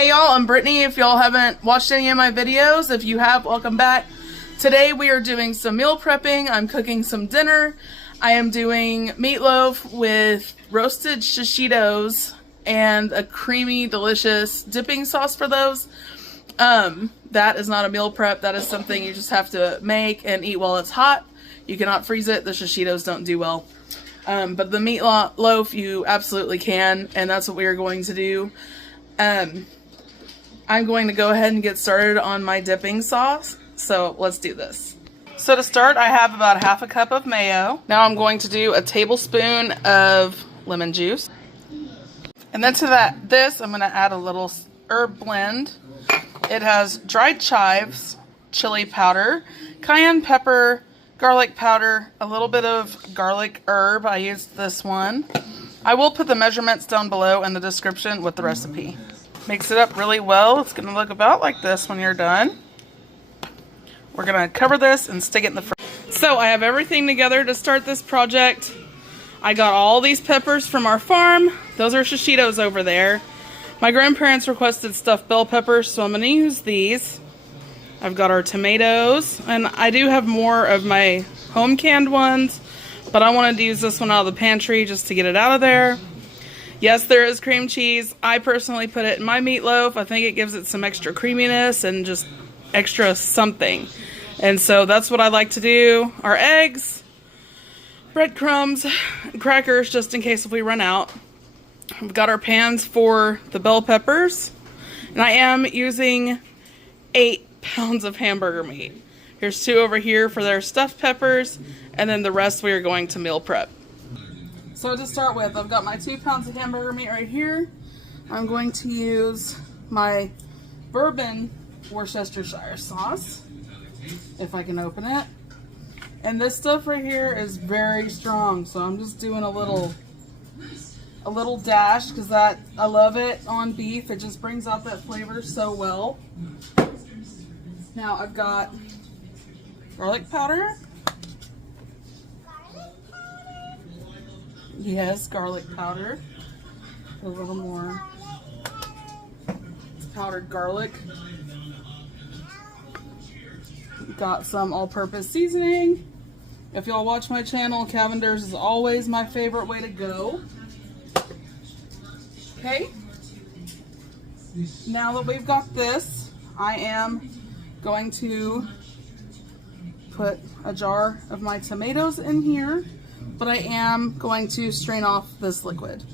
Hey y'all, I'm Brittany. If y'all haven't watched any of my videos, if you have, welcome back. Today we are doing some meal prepping. I'm cooking some dinner. I am doing meatloaf with roasted sheshitos and a creamy, delicious dipping sauce for those. That is not a meal prep. That is something you just have to make and eat while it's hot. You cannot freeze it. The sheshitos don't do well. But the meatloaf you absolutely can, and that's what we are going to do. I'm going to go ahead and get started on my dipping sauce. So let's do this. So to start, I have about half a cup of mayo. Now I'm going to do a tablespoon of lemon juice. And then to I'm going to add a little herb blend. It has dried chives, chili powder, cayenne pepper, garlic powder, a little bit of garlic herb. I used this one. I will put the measurements down below in the description with the recipe. Mix it up really well. It's going to look about like this when you're done. We're going to cover this and stick it in the fridge. So I have everything together to start this project. I got all these peppers from our farm. Those are sheshitos over there. My grandparents requested stuffed bell peppers, so I'm going to use these. I've got our tomatoes, and I do have more of my home canned ones, but I wanted to use this one out of the pantry just to get it out of there. Yes, there is cream cheese. I personally put it in my meatloaf. I think it gives it some extra creaminess and just extra something. And so that's what I like to do. Our eggs, breadcrumbs, crackers, just in case if we run out. We've got our pans for the bell peppers. And I am using 8 pounds of hamburger meat. Here's 2 over here for their stuffed peppers. And then the rest we are going to meal prep. So to start with, I've got my 2 pounds of hamburger meat right here. I'm going to use my bourbon Worcestershire sauce, if I can open it. And this stuff right here is very strong, so I'm just doing a little dash because I love it on beef. It just brings out that flavor so well. Now I've got garlic powder. Yes, garlic powder. A little more powdered garlic. Got some all-purpose seasoning. If y'all watch my channel, Cavender's is always my favorite way to go. Okay. Now that we've got this, I am going to put a jar of my tomatoes in here. But I am going to strain off this liquid.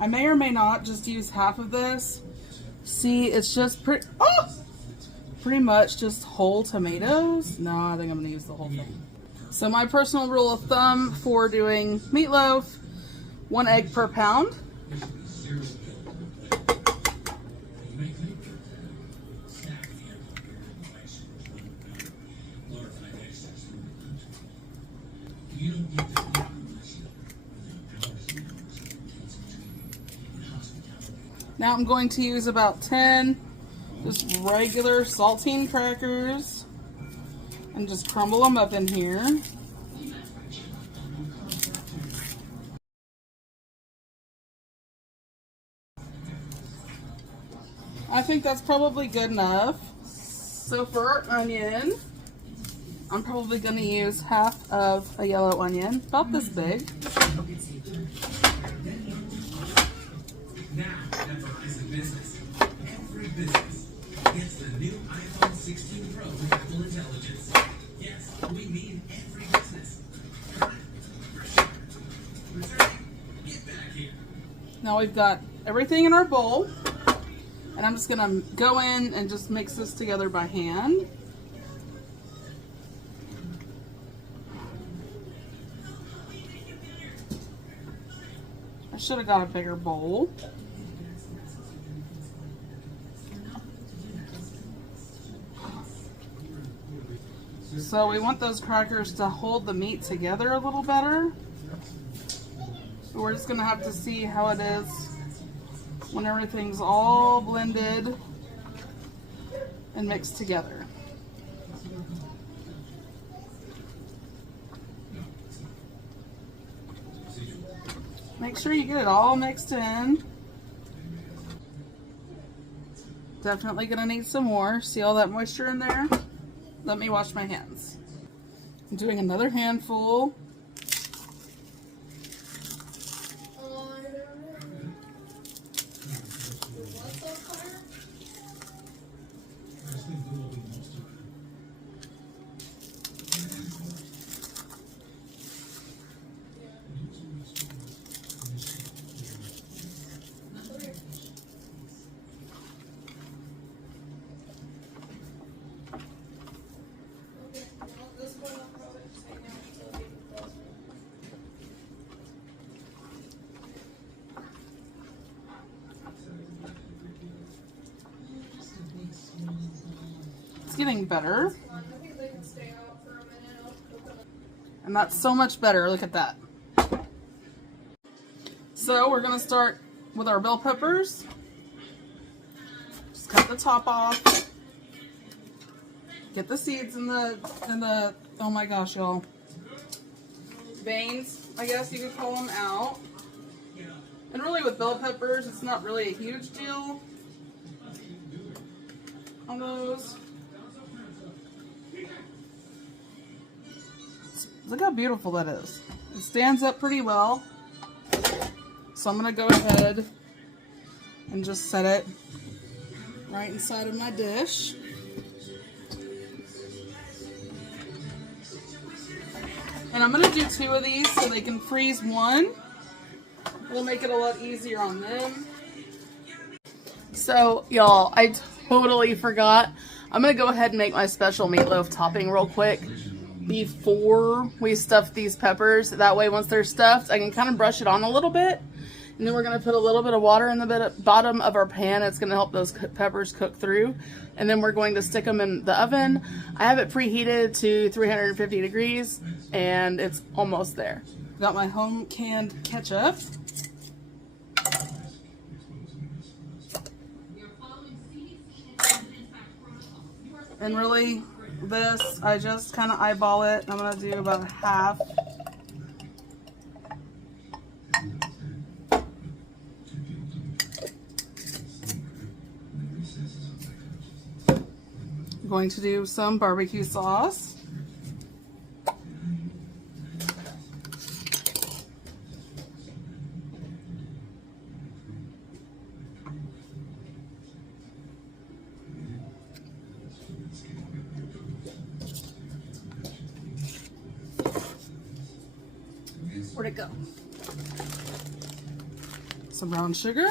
I may or may not just use half of this. See, it's just pretty much just whole tomatoes. No, I think I'm going to use the whole thing. So my personal rule of thumb for doing meatloaf, 1 egg per pound. Now I'm going to use about 10 just regular saltine crackers and just crumble them up in here. I think that's probably good enough. So for our onion, I'm probably going to use half of a yellow onion, about this big. Now, Verizon Business. Every business gets the new iPhone 16 Pro with Apple Intelligence. Yes, we mean every business. Get back here. Now we've got everything in our bowl, and I'm just going to go in and just mix this together by hand. I should have got a bigger bowl. So we want those crackers to hold the meat together a little better. So we're just going to have to see how it is when everything's all blended and mixed together. Make sure you get it all mixed in. Definitely gonna need some more. See all that moisture in there? Let me wash my hands. I'm doing another handful. It's getting better. And that's so much better. Look at that. So we're gonna start with our bell peppers. Just cut the top off. Get the seeds in the oh my gosh, y'all. Veins, I guess you could call them, out. And really with bell peppers, it's not really a huge deal on those. Look how beautiful that is. It stands up pretty well. So I'm gonna go ahead and just set it right inside of my dish. And I'm gonna do 2 of these so they can freeze one. It'll make it a lot easier on them. So y'all, I totally forgot. I'm gonna go ahead and make my special meatloaf topping real quick before we stuff these peppers. That way once they're stuffed, I can kind of brush it on a little bit. And then we're going to put a little bit of water in the bottom of our pan. It's going to help those peppers cook through. And then we're going to stick them in the oven. I have it preheated to 350 degrees and it's almost there. Got my home canned ketchup. And really this, I just kind of eyeball it. I'm going to do about half. I'm going to do some barbecue sauce. Where'd it go? Some brown sugar.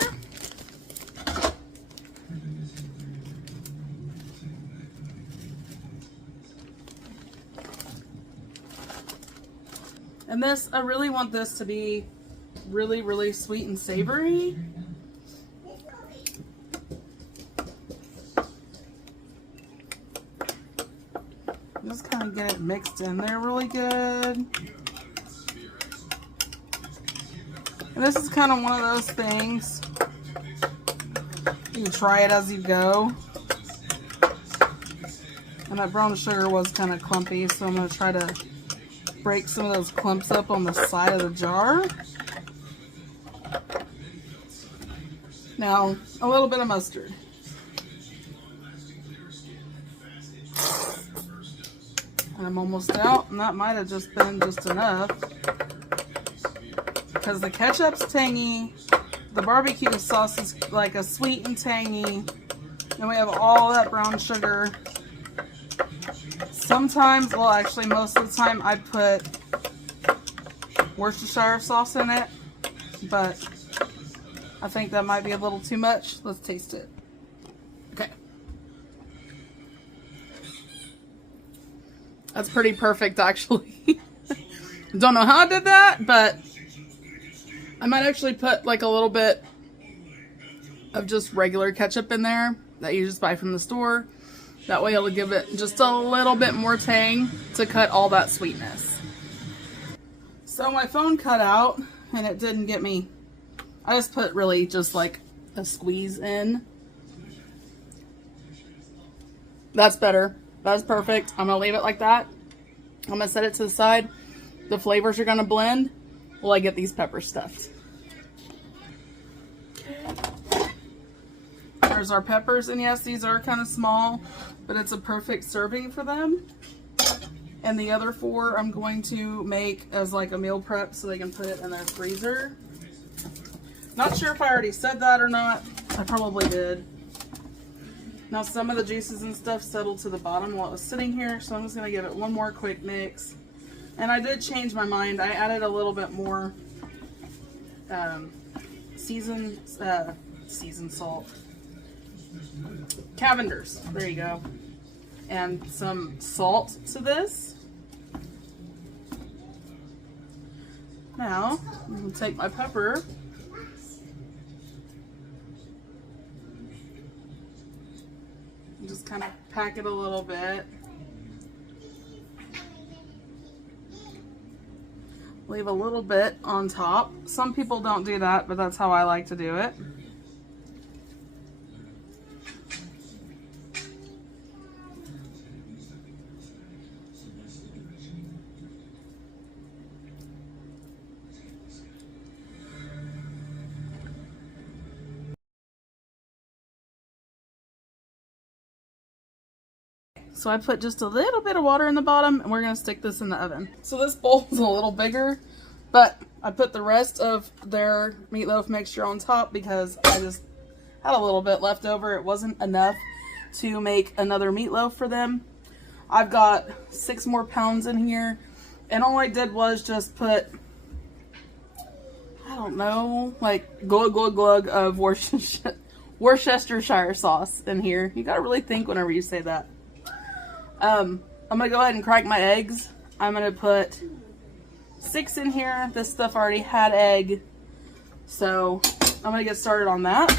And this, I really want this to be really, really sweet and savory. Just kind of get it mixed in there really good. And this is kind of one of those things, you can try it as you go. And that brown sugar was kind of clumpy, so I'm going to try to break some of those clumps up on the side of the jar. Now, a little bit of mustard. And I'm almost out, and that might have just been just enough. Because the ketchup's tangy, the barbecue sauce is like a sweet and tangy, and we have all that brown sugar. Sometimes, well actually most of the time, I put Worcestershire sauce in it, but I think that might be a little too much. Let's taste it. Okay. That's pretty perfect actually. Don't know how I did that, but I might actually put like a little bit of just regular ketchup in there that you just buy from the store. That way it'll give it just a little bit more tang to cut all that sweetness. So my phone cut out and it didn't get me. I just put really just like a squeeze in. That's better. That's perfect. I'm gonna leave it like that. I'm gonna set it to the side. The flavors are gonna blend while I get these peppers stuffed. There's there's our peppers, and yes, these are kind of small, but it's a perfect serving for them. And the other 4 I'm going to make as like a meal prep so they can put it in their freezer. Not sure if I already said that or not. I probably did. Now some of the juices and stuff settled to the bottom while it was sitting here, so I'm just going to give it one more quick mix. And I did change my mind. I added a little bit more seasoned salt. Cavender's, there you go. And some salt to this. Now, I'm going to take my pepper. And just kind of pack it a little bit. Leave a little bit on top. Some people don't do that, but that's how I like to do it. So I put just a little bit of water in the bottom, and we're going to stick this in the oven. So this bowl is a little bigger, but I put the rest of their meatloaf mixture on top because I just had a little bit left over. It wasn't enough to make another meatloaf for them. I've got 6 more pounds in here, and all I did was just put, I don't know, like glug of Worcestershire sauce in here. You got to really think whenever you say that. I'm going to go ahead and crack my eggs. I'm going to put 6 in here. This stuff already had egg. So I'm going to get started on that.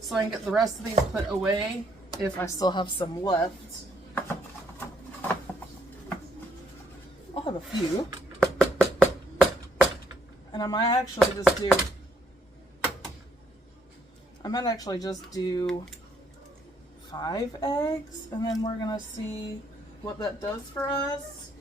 So I can get the rest of these put away if I still have some left. I'll have a few. And I might actually just do 5 eggs, and then we're gonna see what that does for us.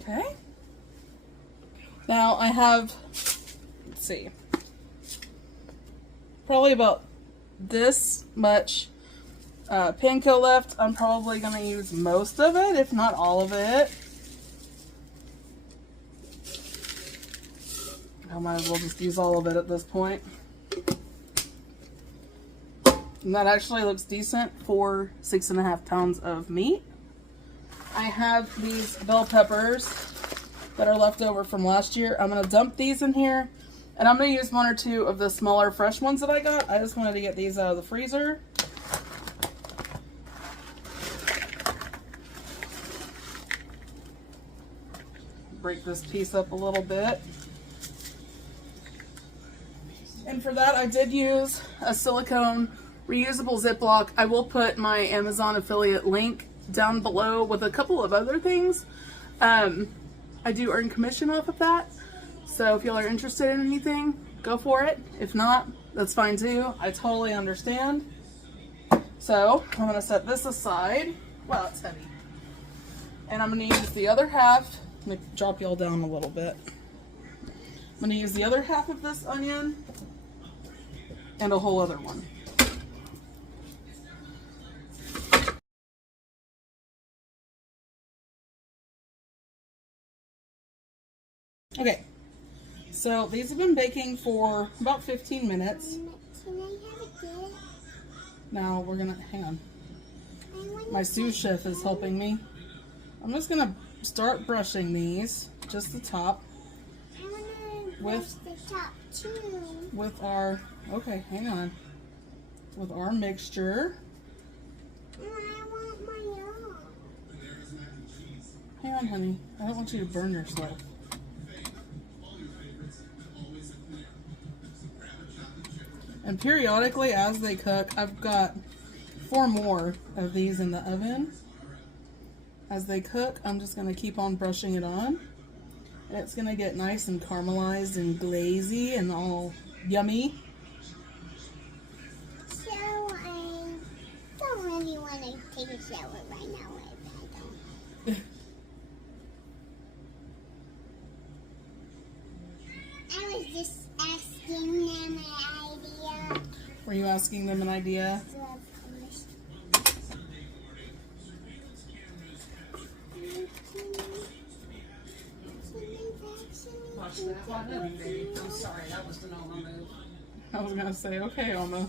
Okay. Now I have, let's see, probably about this much panko left. I'm probably going to use most of it, if not all of it. I might as well just use all of it at this point. And that actually looks decent for 6.5 pounds of meat. I have these bell peppers that are left over from last year. I'm going to dump these in here, and I'm going to use 1 or 2 of the smaller fresh ones that I got. I just wanted to get these out of the freezer. Break this piece up a little bit. And for that, I did use a silicone reusable Ziploc. I will put my Amazon affiliate link down below with a couple of other things. I do earn commission off of that, so if y'all are interested in anything, go for it. If not, that's fine too. I totally understand. So I'm going to set this aside. Wow, it's heavy. And I'm going to use the other half. Let me drop y'all down a little bit. I'm going to use the other half of this onion and a whole other one. Okay, so these have been baking for about 15 minutes. Can I have a dip? Now we're gonna, hang on. My sous chef is helping me. I'm just gonna start brushing these, just the top. I want to brush the top too. With our, okay, hang on. With our mixture. I want my own. Hang on, honey. I don't want you to burn yourself. And periodically, as they cook, I've got 4 more of these in the oven. as they cook, I'm just going to keep on brushing it on. And it's going to get nice and caramelized and glazy and all yummy. So I don't really want to take a shower right now. I don't. I was just asking them an idea. Were you asking them an idea? So of course. Watch that hot oven, baby. I'm sorry, that was the normal move. I was going to say, okay, Alma. Yeah,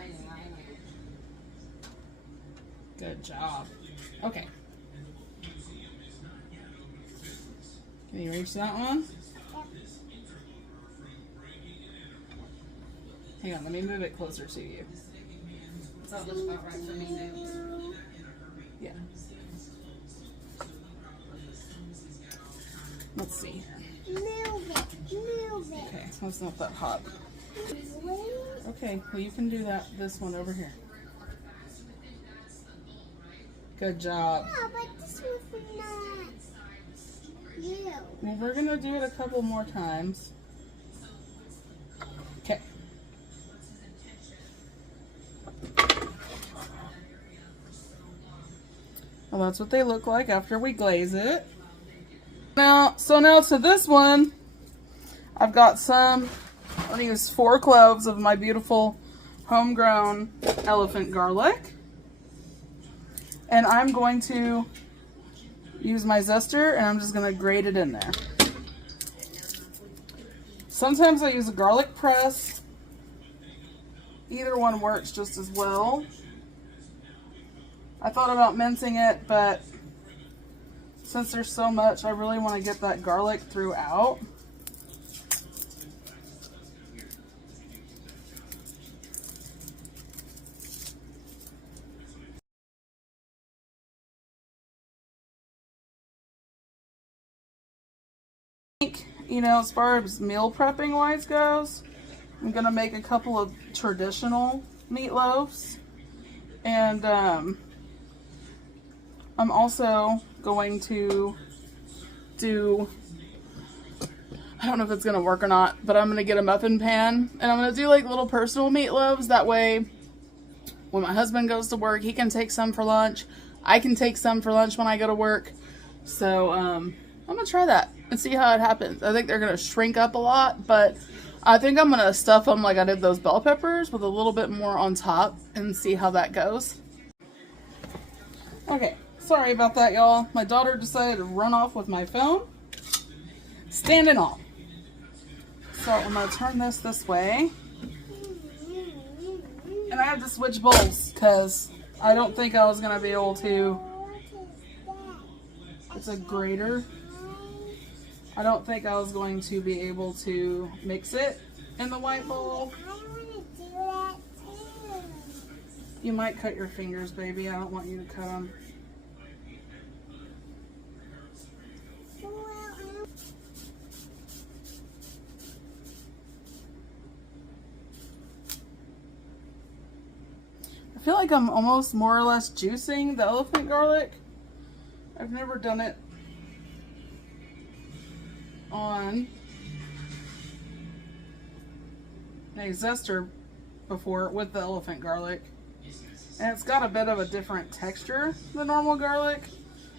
I know. Good job. Okay. Can you reach that one? Hang on, let me move it closer to you. That looks about right for me now. Yeah. Let's see. Move it. Okay, so it's not that hot. Wait. Okay, well you can do this one over here. Good job. Yeah, but this was not you. Well, we're gonna do it a couple more times. Okay. Well, that's what they look like after we glaze it. Now to this one, I've got I'm gonna use 4 cloves of my beautiful homegrown elephant garlic. And I'm going to use my zester and I'm just gonna grate it in there. Sometimes I use a garlic press. Either one works just as well. I thought about mincing it, but since there's so much, I really want to get that garlic throughout. You know, as far as meal prepping wise goes, I'm gonna make a couple of traditional meatloafs, and I'm also going to do, I don't know if it's gonna work or not, but I'm gonna get a muffin pan and I'm gonna do like little personal meatloaves. That way when my husband goes to work, he can take some for lunch. I can take some for lunch when I go to work. So I'm gonna try that and see how it happens. I think they're gonna shrink up a lot, but I think I'm gonna stuff them like I did those bell peppers with a little bit more on top and see how that goes. Okay, sorry about that, y'all. My daughter decided to run off with my phone. Stand and all. So I'm gonna turn this way. And I have to switch bowls because I don't think I was gonna be able to. It's a grater. I don't think I was going to be able to mix it in the white bowl. I want to do that too. You might cut your fingers, baby. I don't want you to cut them. I feel like I'm almost more or less juicing the elephant garlic. I've never done it on a zester before with the elephant garlic, and it's got a bit of a different texture than normal garlic.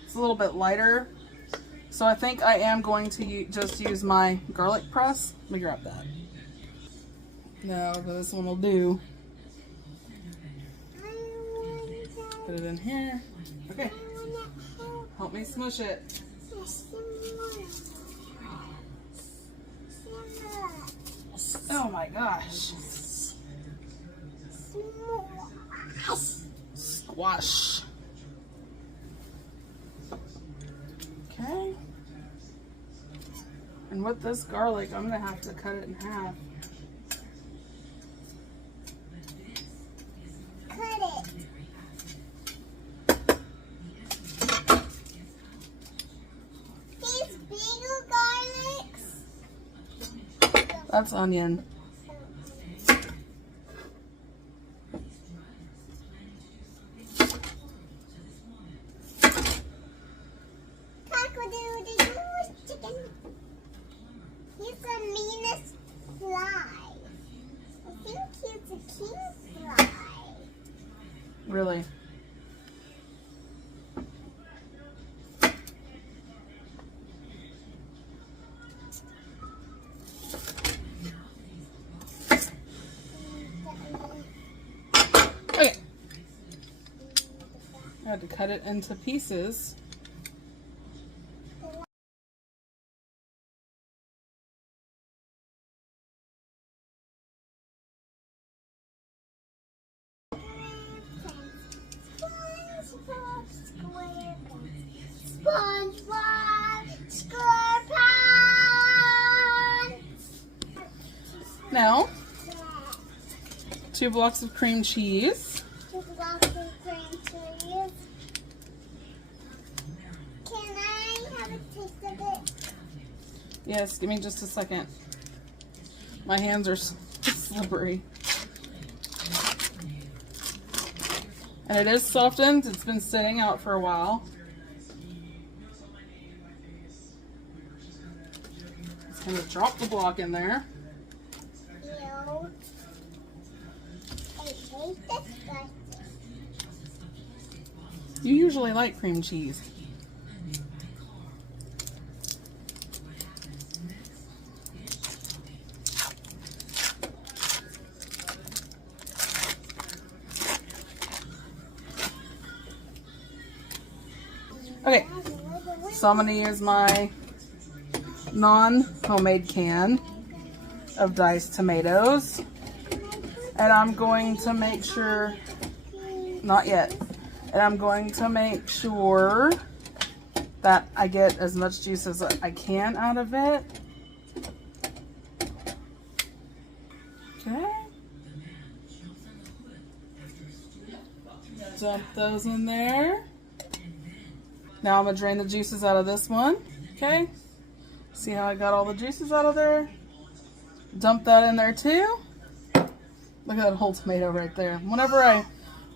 It's a little bit lighter, so I think I am going to just use my garlic press. Let me grab that. No, but this one will do. Put it in here. Okay, help me smush it. Oh my gosh. Squash. Okay. And with this garlic, I'm gonna have to cut it in half. Cut it. These bigger garlics. That's onion. the meanest fly. I think it's a king fly. Really? Okay. I had to cut it into pieces. SpongeBob SquarePants. Now, 2 blocks of cream cheese. 2 blocks of cream cheese. Can I have a taste of it? Yes, give me just a second. My hands are slippery. And it is softened. It's been sitting out for a while. Just gonna drop the block in there. Ew. I hate disgusting. You usually like cream cheese. Okay, so I'm gonna use my non-homemade can of diced tomatoes, and I'm going to make sure, not yet, and I'm going to make sure that I get as much juice as I can out of it. Okay. Dump those in there. Now I'm going to drain the juices out of this one. Okay. See how I got all the juices out of there? Dump that in there too. Look at that whole tomato right there. Whenever I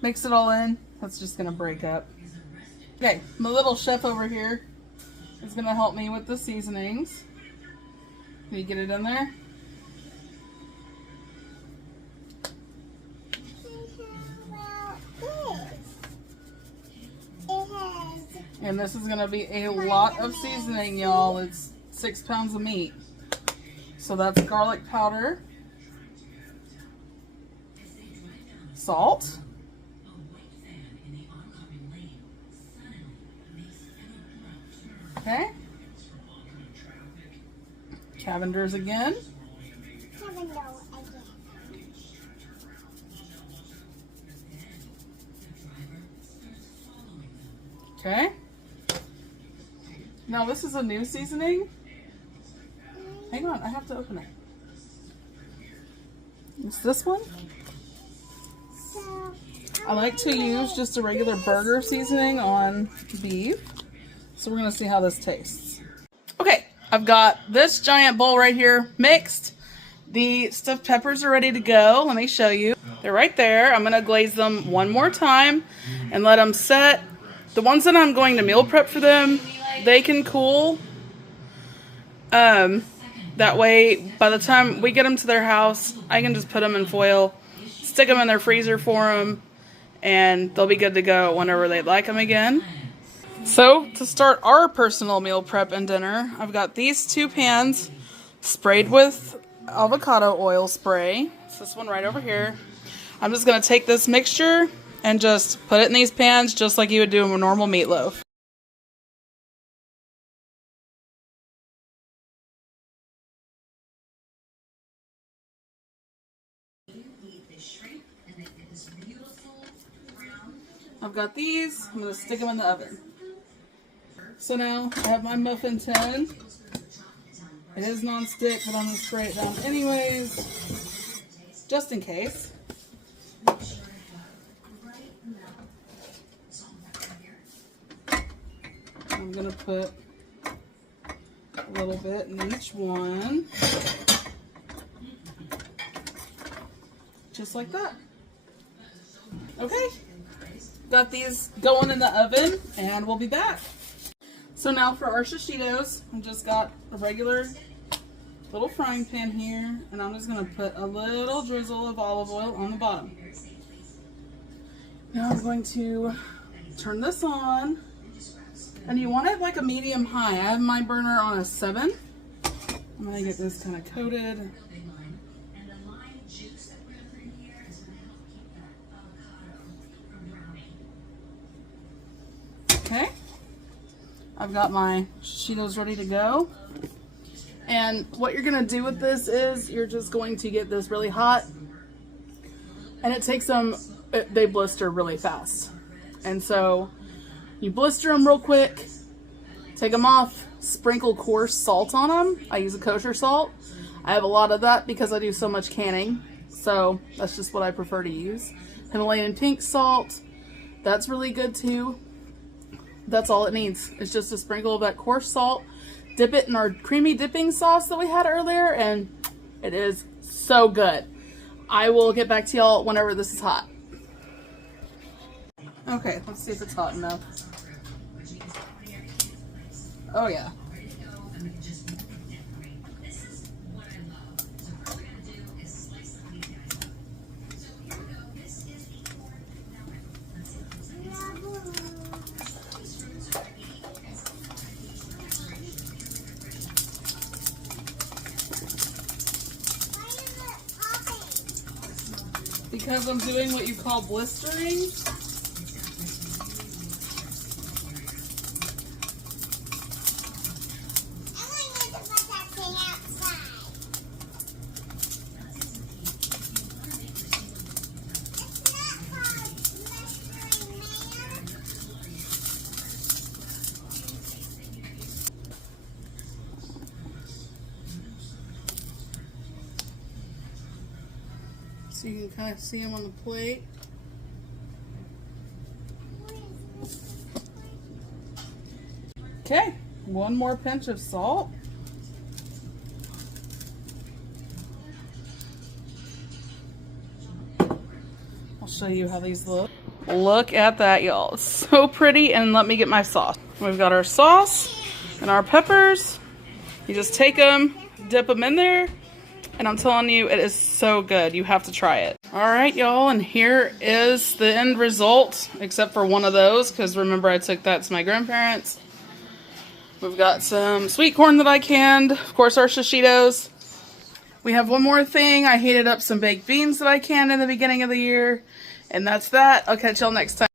mix it all in, that's just going to break up. Okay, my little chef over here is going to help me with the seasonings. Can you get it in there? And this is going to be a lot of seasoning, y'all. It's 6 pounds of meat. So that's garlic powder, salt, okay, Cavender's again, okay. Now this is a new seasoning. Hang on, I have to open it. It's this one. I like to use just a regular burger seasoning on beef. So we're going to see how this tastes. Okay, I've got this giant bowl right here mixed. The stuffed peppers are ready to go. Let me show you. They're right there. I'm going to glaze them one more time and let them set. The ones that I'm going to meal prep for them, they can cool. That way, by the time we get them to their house, I can just put them in foil, stick them in their freezer for them, and they'll be good to go whenever they'd like them again. So, to start our personal meal prep and dinner, I've got these 2 pans sprayed with avocado oil spray. It's this one right over here. I'm just going to take this mixture and just put it in these pans just like you would do a normal meatloaf. I've got these. I'm going to stick them in the oven. So now I have my muffin tin. It is non-stick, but I'm going to spray it down anyways, just in case. I'm going to put a little bit in each one. Just like that. Okay. Got these going in the oven, and we'll be back. So now for our sheshitos, I just got a regular little frying pan here, and I'm just gonna put a little drizzle of olive oil on the bottom. Now I'm going to turn this on, and you want it like a medium high. I have my burner on a 7. I'm gonna get this kind of coated. Okay, I've got my sheshitos ready to go. And what you're gonna do with this is you're just going to get this really hot, and it takes them, they blister really fast. And so you blister them real quick, take them off, sprinkle coarse salt on them. I use a kosher salt. I have a lot of that because I do so much canning. So that's just what I prefer to use. Himalayan pink salt, that's really good too. That's all it needs. It's just a sprinkle of that coarse salt. Dip it in our creamy dipping sauce that we had earlier, and it is so good. I will get back to y'all whenever this is hot. Okay, let's see if it's hot enough. Oh yeah. Because I'm doing what you call blistering. So you can kind of see them on the plate. Okay, one more pinch of salt. I'll show you how these look. Look at that, y'all. It's so pretty. And let me get my sauce. We've got our sauce and our peppers. You just take them, dip them in there. And I'm telling you, it is so good. You have to try it. All right, y'all, and here is the end result, except for one of those, because remember I took that to my grandparents. We've got some sweet corn that I canned, of course our sheshitos. We have one more thing. I heated up some baked beans that I canned in the beginning of the year, and that's that. I'll catch y'all next time.